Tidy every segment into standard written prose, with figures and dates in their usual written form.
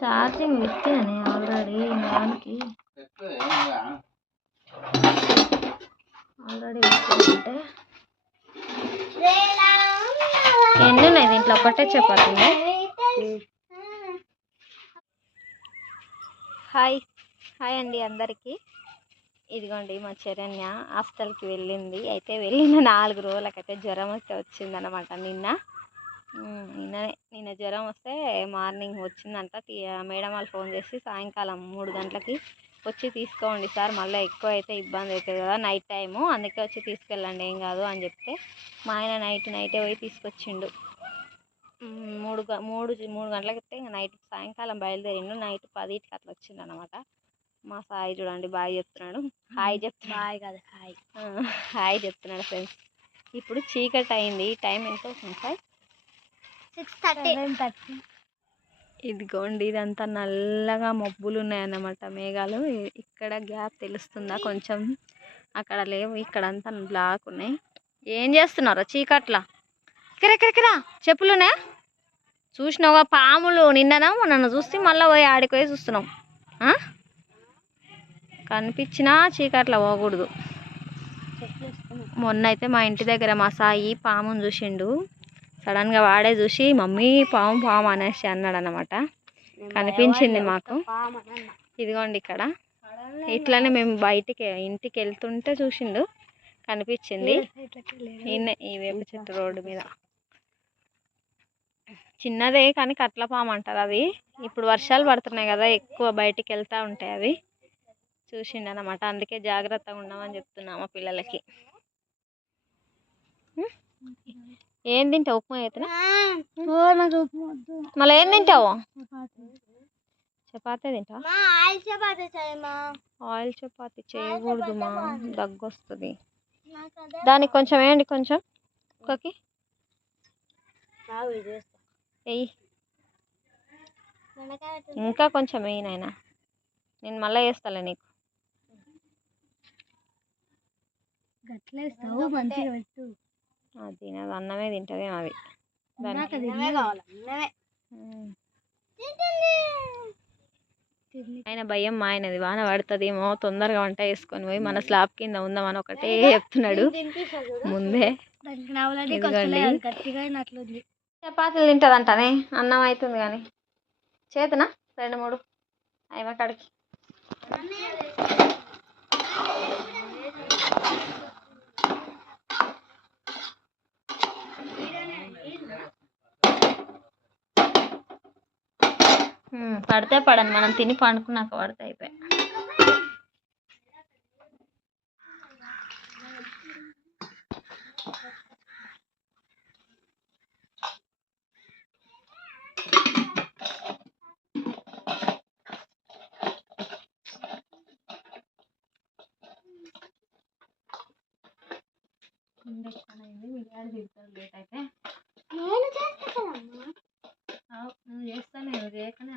Charging పెట్టాను already దానికి already పెట్టానంటే ఎన్ని ఉన్నాయి దీంట్లో ఒకటే చపాతీ. హాయ్ హాయ్ అండి అందరికీ. ఇదిగోండి మా చరణ్య హాస్టల్కి వెళ్ళింది. అయితే వెళ్ళిన 4 రోజులకైతే జ్వరం వస్తే వచ్చిందనమాట. నిన్న జ్వరం వస్తే మార్నింగ్ వచ్చిందంట. మేడం వాళ్ళు ఫోన్ చేసి సాయంకాలం 3 గంటలకి వచ్చి తీసుకోండి సార్, మళ్ళీ ఎక్కువ అయితే ఇబ్బంది అవుతుంది కదా నైట్ టైము, అందుకే వచ్చి తీసుకెళ్ళండి ఏం కాదు అని చెప్తే మా ఆయన నైటే పోయి తీసుకొచ్చిండు. 3 గంటలకి అయితే ఇంకా సాయంకాలం బయలుదేరిండు. నైట్ 10కి అట్లా వచ్చిండు అనమాట. మా సాయి చూడండి బాయ్ చెప్తున్నాడు. హాయ్ బాయ్ కదా హాయ్ చెప్తున్నాడు ఫ్రెండ్స్. ఇప్పుడు చీకటి అయింది. టైం ఎంత అవుతుంది సార్? 6:30. ఇదిగోండి ఇదంతా నల్లగా మబ్బులు ఉన్నాయన్నమాట, మేఘాలు. ఇక్కడ గ్యాప్ తెలుస్తుందా కొంచెం? అక్కడ లేవు, ఇక్కడంతా బ్లాక్ ఉన్నాయి. ఏం చేస్తున్నారా చీకట్లా? కిరకిరకిరా చెప్పులున్నాయా? చూసినావా పాములు? నిన్ననా నన్ను చూస్తే మళ్ళీ పోయి ఆడికి పోయి చూస్తున్నాం. కనిపించినా చీకట్లా పోకూడదు. మొన్న అయితే మా ఇంటి దగ్గర మా సాయి పాముని చూసిండు. సడన్గా వాడే చూసి మమ్మీ పాము అనేసి అన్నాడు అనమాట. కనిపించింది మాకు. ఇదిగోండి ఇక్కడ ఇట్లానే మేము ఇంటికి వెళ్తుంటే చూసిండు, కనిపించింది. ఈ వేప చెట్టు రోడ్డు మీద చిన్నదే కానీ కట్ల పాము అంటారు అది. ఇప్పుడు వర్షాలు పడుతున్నాయి కదా, ఎక్కువ బయటికి వెళ్తూ ఉంటాయి అవి. చూసిండు అనమాట, అందుకే జాగ్రత్తగా ఉండమని చెప్తున్నా మా పిల్లలకి. ఏం తింటావు? ఉప్మా అవుతున్నా మళ్ళీ ఏం తింటావు? చపాతీ తింటావా? ఆయిల్ చపాతీ చేయకూడదు మా, దగ్గు వస్తుంది. దానికి కొంచెం వేయండి, కొంచెం కుక్కకి వెయ్యి, ఇంకా కొంచెం వెయ్యి నాయనా, నేను మళ్ళీ వేస్తాలే నీకు. అది తినదు, అన్నమే తింటుంది అది. ఆయన భయం మా ఆయనది, వాన పడుతుందేమో తొందరగా వంట వేసుకొని పోయి మన స్లాబ్ కింద ఉందామని ఒకటే చెప్తున్నాడు ముందే. చపాతీలు తింటుందంటానే, అన్నం అవుతుంది కానీ చేతునా 2-3 అయిమ కాడికి. పడితే పడని, మనం తిని పండుకున్నాక పడితే అయిపోయి. లేట్ అయితే నువ్వు చేస్తానే, చేయకనే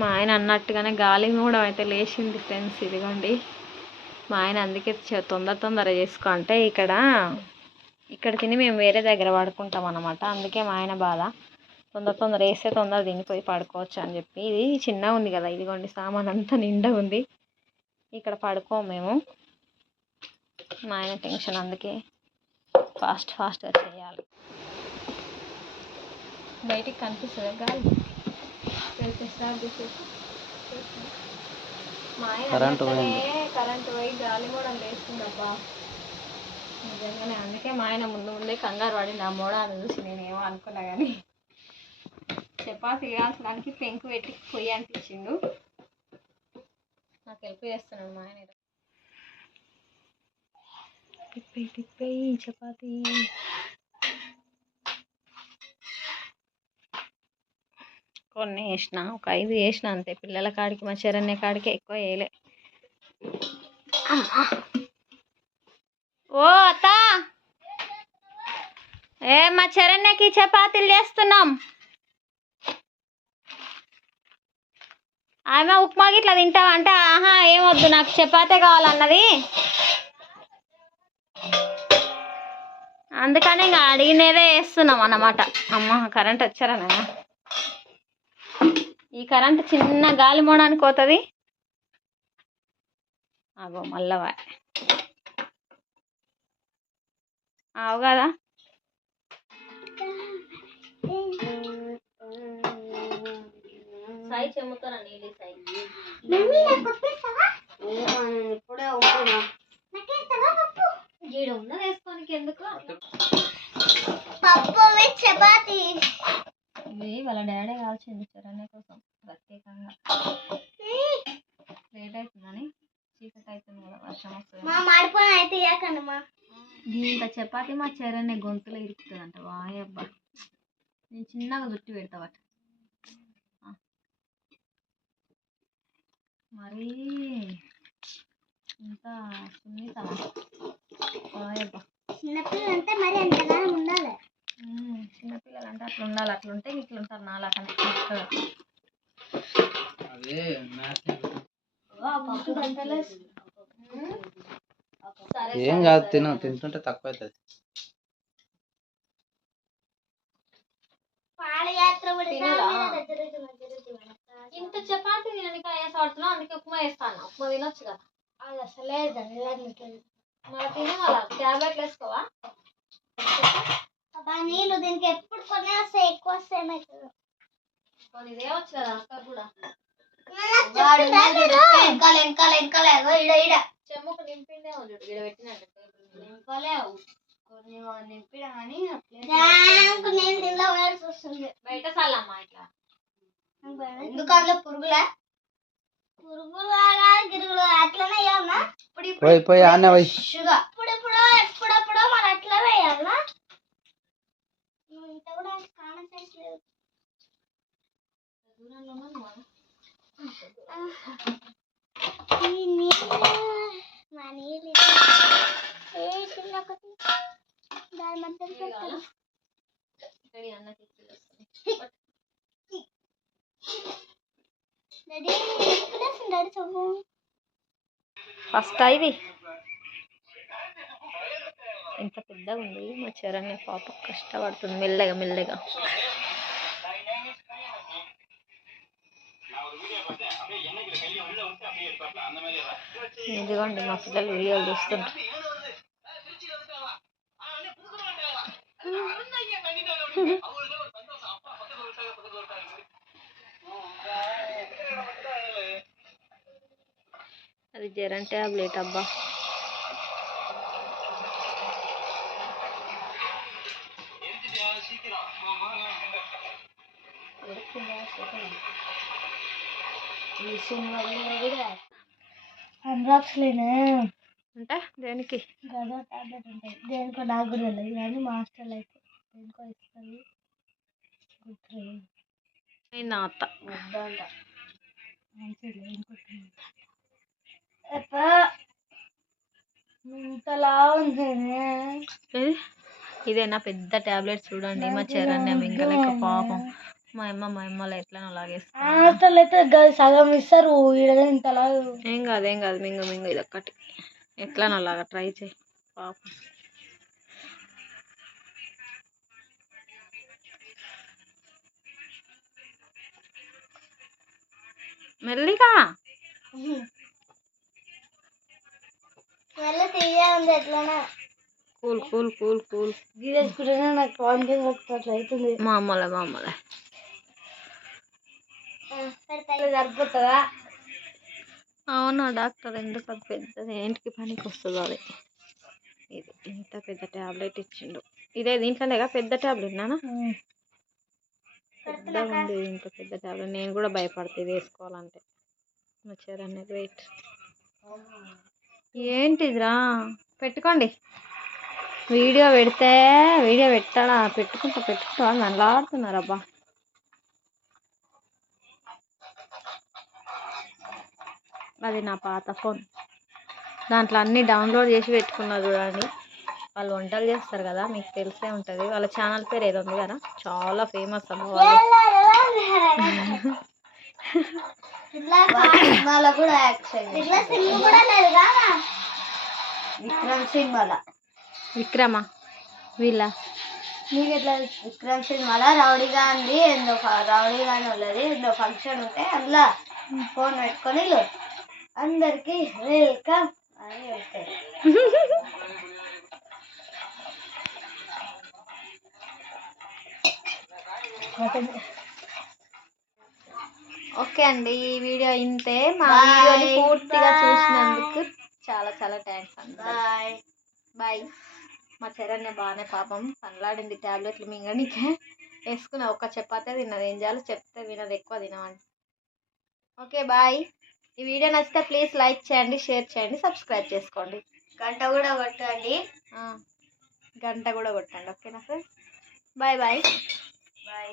మా ఆయన అన్నట్టుగానే గాలి కూడా అయితే లేచింది ఫ్రెండ్స్. ఇదిగోండి మా ఆయన అందుకే తొందర చేసుకో అంటే ఇక్కడ తిని మేము వేరే దగ్గర పడుకుంటాం అన్నమాట. అందుకే మా ఆయన బాధ, తొందర వేస్తే తొందర తినిపోయి పడుకోవచ్చు అని చెప్పి. ఇది చిన్నగా ఉంది కదా, ఇదిగోండి సామాన్ అంతా నిండా ఉంది, ఇక్కడ పడుకోము మేము. మా ఆయన టెన్షన్, అందుకే ఫాస్ట్గా చేయాలి. బయటికి కనిపిస్తుంది గాలి, మా ఆయన కరెంటు పోయి గాలి కూడా లేస్తుందబ్బా నిజంగానే. అందుకే మా ఆయన ముందే కంగారు పడింది ఆ మోడాన్ని చూసి. నేనేమో అనుకున్నా కానీ చపాతీ వేయాల్సడానికి పెంకు పెట్టి పొయ్యి అనిపించిండు. నాకు హెల్ప్ చేస్తున్నాడు మా ఆయన. తిప్పేయి చపాతీ. కొన్ని వేసిన, ఒక 5 వేసిన అంతే. పిల్లల కాడికి మా చరణ్య కాడికి ఎక్కువ వేయలే. ఓ అత్త, మా చరణ్యకి చపాతీలు చేస్తున్నాం. ఆమె ఉప్మాకి ఇట్లా తింటావా అంటే ఆహా ఏమొద్దు నాకు చపాతే కావాలన్నది. అందుకని ఇంకా అడిగినదే వేస్తున్నాం అన్నమాట. అమ్మ కరెంట్ వచ్చారా నాన్న? ఈ కరెంట్ చిన్న గాలి మోడానికి పోతుంది. అగో మల్లవా అవు కదా. సాయి చెమ్ముతారా నీళ్ళు సాయి? ఇప్పుడే గీడ ఉన్నది వేసుకోనికి ఎందుకు? చపాతి ఇవి వాళ్ళ డాడీ కావాల్సింది చరణ్య కోసం ప్రత్యేకంగా. లేట్ అవుతుందని చీకటి అవుతుంది కదా, వర్షం వస్తుంది. ఇంత చపాతి మా చరణ్య గొంతులో ఇరుకుతుంది అంట. వాయబ్బా నేను చిన్నగా చుట్టి పెడతావట. మరీ ఇంత సున్నితమా? వాయబ్బా చిన్నపిల్లలు అంటే మరి అంతగా ఉండాలి. చిన్నపిల్లలు అంటే అట్లా ఉండాలి. అట్లుంటే ఇట్లుంటారు నాలాకనే. ఏం కాదు, తింటుంటే తక్కువ అవుతుంది. ఇంత చపాతి తినడానికి ఆయాసపడుతున్నావు, అందుకే ఉప్మా వేస్తాను. ఉప్మా తినొచ్చు కదా. అది అసలే మరి తినవాల ట్యాబ్లెట్లు వేసుకోవా? నీళ్ళు దీనికి ఎప్పుడు కొన్ని వస్తాయి, ఎక్కువ వస్తాయి. కొన్ని తేవచ్చు కదా అక్క కూడా. చెమ్ముకు నింపిండే చూడు, ఇక్కడ పెట్టినట్టు నింపలేవు. కొన్ని నింపినా కానీ బయట చల్లమ్మా ఇట్లా. ఎందుకు అందులో పురుగులా? పురుగులు గిరుగులు అట్లనే వేయాలన్నా? పోయి ఆన్న పోయి ఎప్పుడెప్పుడో మరి అట్లా వేయాలన్నా? ఇంత కూడా కాన్సెన్స్ లేదు. ఫస్ట్ ఇది ఇంత పెద్దగా ఉంది. మా చరణ్య పాప కష్టపడుతుంది మెల్లగా మెల్లగా. ఇదిగోండి మా పిల్లలు వీడియోలు చూస్తుంటారు. అది జ్వరం ట్యాబ్లెట్ అబ్బా. అంటే దేనికి టాబ్లెట్ ఉంటాయి, దేనికో నాకు కూడా తెలియదు కానీ మా హాస్టల్ అయితే దేనికో ఇస్తుంది. నాత ఇంతలా ఉంది. ఇదేనా పెద్ద టాబ్లెట్ చూడండి. మా చరణ్య మింగలేక పాపం. మా అమ్మలో ఎట్లా లాగేస్తా సగం ఇస్తారు. ఏం కాదు మింగ ఇది ఒక్కటి ఎట్లా అలాగా ట్రై చేయి పాపం. మెల్లిగా కూల్ కూల్ కూల్ కూల్ గీసుకుంటేనే నాకు వామిటింగ్ అవుతుంది. మా అమ్మలే సరిపోతుందా? అవునా డాక్టర్ ఎందుకు అది పెద్దది ఏంటికి పనికి వస్తుందో అది. ఇది ఇంత పెద్ద ట్యాబ్లెట్ ఇచ్చిండు. ఇదే దీంట్లోనేగా పెద్ద ట్యాబ్లెట్ నాన్న, పెద్దగా ఉంది. ఇంత పెద్ద ట్యాబ్లెట్ నేను కూడా భయపడుతుంది వేసుకోవాలంటే. వచ్చారనే వెయిట్ ఏంటిదిరా పెట్టుకోండి. వీడియో పెట్టాడా? పెట్టుకుంటా నన్ను ఆడుతున్నారబ్బా. అది నా పాత ఫోన్, దాంట్లో అన్నీ డౌన్లోడ్ చేసి పెట్టుకున్నారు చూడండి. వాళ్ళు వంటలు చేస్తారు కదా, మీకు తెలిసే ఉంటుంది. వాళ్ళ ఛానల్ పేరు ఏదో ఉంది కదా, చాలా ఫేమస్ అమ్మ వాళ్ళు. సినిమాలో కూడా యాక్షన్ ఇట్లా సినిమా కూడా లేదు కదా విక్రమ్ సినిమాలో విక్రమా వీళ్ళ నీకు ఎట్లా విక్రమ్ సినిమాలో రౌడీ గాంధీ రౌడీ గాంధీ ఉన్నది ఏందో ఫంక్షన్ ఉంటే అందులో ఫోన్ పెట్టుకొని అందరికి వెల్కమ్ అని చెప్తారు. ఓకే అండి, ఈ వీడియో ఇంతే. మా Bye. వీడియోని పూర్తిగా Bye. చూసినందుకు చాలా చాలా థ్యాంక్స్ అండి. Bye bye. మా చరణ్య బాగానే పాపం పనిలాడింది, ట్యాబ్లెట్లు మింగనికే వేసుకున్న ఒక్క చపాతే తిన్నది. ఏం చేయాలో చెప్తే వినదు, ఎక్కువ తినమని. Okay bye. ఈ వీడియో నచ్చితే ప్లీజ్ లైక్ చేయండి, షేర్ చేయండి, సబ్స్క్రైబ్ చేసుకోండి. గంట కూడా కొట్టండి. గంట కూడా కొట్టండి. ఓకేనా ఫ్రెండ్స్? Bye bye. బాయ్.